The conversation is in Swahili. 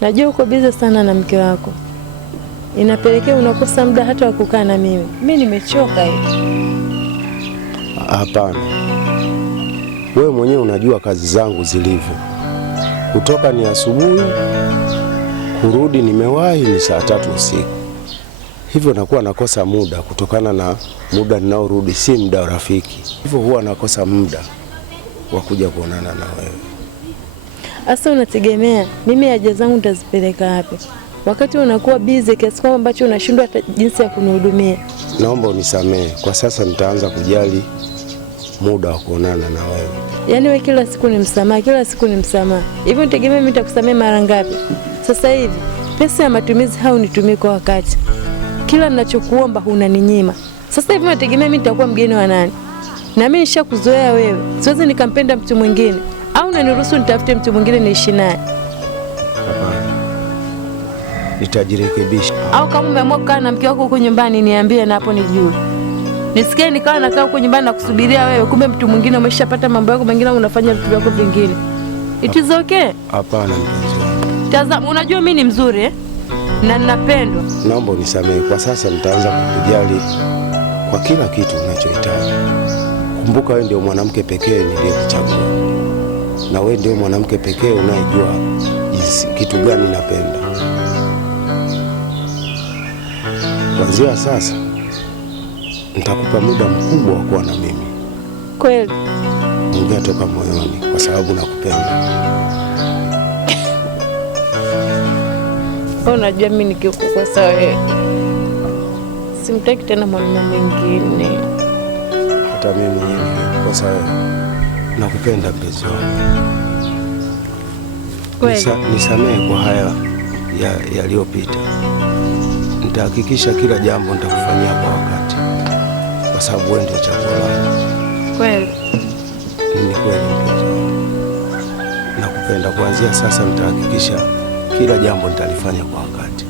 Najua uko bize sana na mke wako, inapelekea unakosa muda hata wa kukaa na mimi. Mimi nimechoka hivi. Hapana, wewe mwenyewe unajua kazi zangu zilivyo. Kutoka ni asubuhi, kurudi nimewahi ni saa 3 usiku. Hivyo nakuwa nakosa muda kutokana na muda ninaorudi si muda rafiki. Hivyo huwa nakosa muda wa kuja kuonana na wewe. Asa unategemea mimi haja zangu nitazipeleka wapi? Wakati unakuwa busy kiasi kwamba ambacho unashindwa hata jinsi ya kunihudumia. Naomba unisamehe. Kwa sasa nitaanza kujali muda wa kuonana na wewe. Yaani wewe kila siku ni msamaha, kila siku ni msamaha. Hivyo nitegemea mimi nitakusamehe mara ngapi? Sasa hivi pesa ya matumizi haunitumii kwa wakati. Kila ninachokuomba unaninyima. Sasa hivi unategemea mimi nitakuwa mgeni wa nani? Na mimi nishakuzoea wewe. Siwezi nikampenda mtu mwingine. Au unaniruhusu nitafute mtu mwingine niishi naye? Hapana. Nitajirekebisha. Au kama umeamua kukaa na mke wako huko nyumbani niambie na hapo nijue. Nisikie nikawa nakaa huko nyumbani na kusubiria wewe, kumbe mtu mwingine umeshapata mambo yako mengine unafanya vitu vyako vingine. It is okay? Hapana mpenzi. Tazama, unajua mimi ni mzuri na ninapendwa. Naomba unisamehe. Kwa sasa nitaanza kukujali kwa kila kitu unachohitaji. Kumbuka wewe ndio mwanamke pekee niliyekuchagua. Na wewe ndio mwanamke pekee unayejua kitu gani napenda. Kuanzia sasa nitakupa muda mkubwa wa kuwa na mimi. Kweli? Ongea toka moyoni kwa sababu nakupenda. Unajua mimi nikikukosa wewe simtaki tena mwanamume mwingine. Hata mimi mwenyewe nikikukosa wewe nakupenda mpenzi wangu. Kweli? Nisamehe kwa haya yaliyopita. Nitahakikisha kila jambo nitakufanyia kwa wakati. Kwa sababu wewe ndio chaguo langu. Kweli? Ni kweli mpenzi wangu. Nakupenda. Kuanzia sasa nitahakikisha kila jambo nitalifanya kwa wakati.